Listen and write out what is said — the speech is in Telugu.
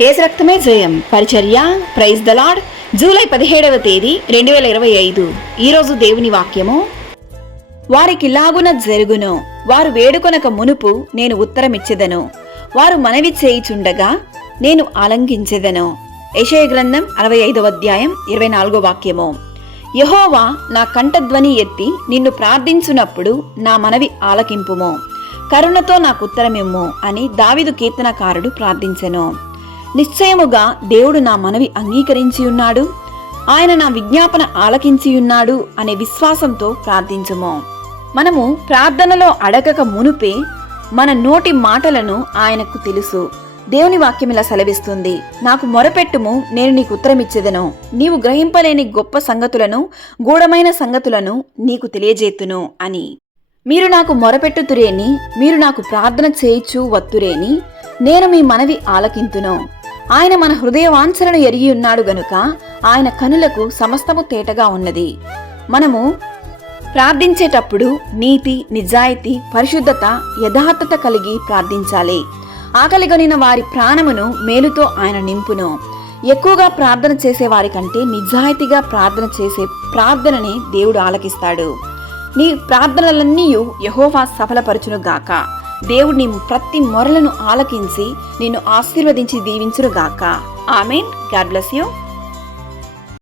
యేసు రక్తమే జయం పరిచర్య. Praise the Lord. జూలై 17వ తేదీ 2025. ఈరోజు దేవుని వాక్యము. వారికిలాగున జరుగును, వారు వేడుకొనక మునుపు నేను ఉత్తరమిచ్చెదను, వారు మనవి చేయుచుండగా నేను ఆలంకించెదను. యెషయా గ్రంథం 65వ అధ్యాయం 24వ వాక్యము. యెహోవా నా కంఠధ్వని ఎత్తి నిన్ను ప్రార్థించునప్పుడు నా మనవి ఆలకింపుము, కరుణతో నాకు ఉత్తరమిమ్ము అని దావీదు కీర్తనకారుడు ప్రార్థించెను. నిశ్చయముగా దేవుడు నా మనవి అంగీకరించి ఉన్నాడు, ఆయన నా విజ్ఞాపన ఆలకించి ఉన్నాడు అనే విశ్వాసంతో ప్రార్థించుము. మనము ప్రార్థనలో అడగక మునుపే మన నోటి మాటలను ఆయనకు తెలుసు. దేవుని వాక్యం ఇలా సెలవిస్తుంది, నాకు మొరపెట్టుము, నేను నీకు ఉత్తరమిచ్చెదను, నీవు గ్రహింపలేని గొప్ప సంగతులను, గూఢమైన సంగతులను నీకు తెలియజేతును అని. మీరు నాకు మొరపెట్టుతురేని, మీరు నాకు ప్రార్థన చేయిచు వత్తురేని, నేను మీ మనవి ఆలకింతును. ఆయన మన హృదయవాంఛలను ఎరిగి ఉన్నాడు గనుక ఆయన కనులకు సమస్తము తేటగా ఉన్నది. మనము ప్రార్థించేటప్పుడు నీతి, నిజాయితీ, పరిశుద్ధత, యథార్థత కలిగి ప్రార్థించాలి. ఆకలిగొనిన వారి ప్రాణమును మేలుతో ఆయన నింపును. ఎక్కువగా ప్రార్థన చేసే వారి కంటే నిజాయితీగా ప్రార్థన చేసే ప్రార్థనని దేవుడు ఆలకిస్తాడు. నీ ప్రార్థనలన్నీ యెహోవా సఫలపరచును గాక. దేవుడు నీ ప్రతి మొరలను ఆలకించి నిన్ను ఆశీర్వదించి దీవించును గాక. ఆమేన్. God bless you.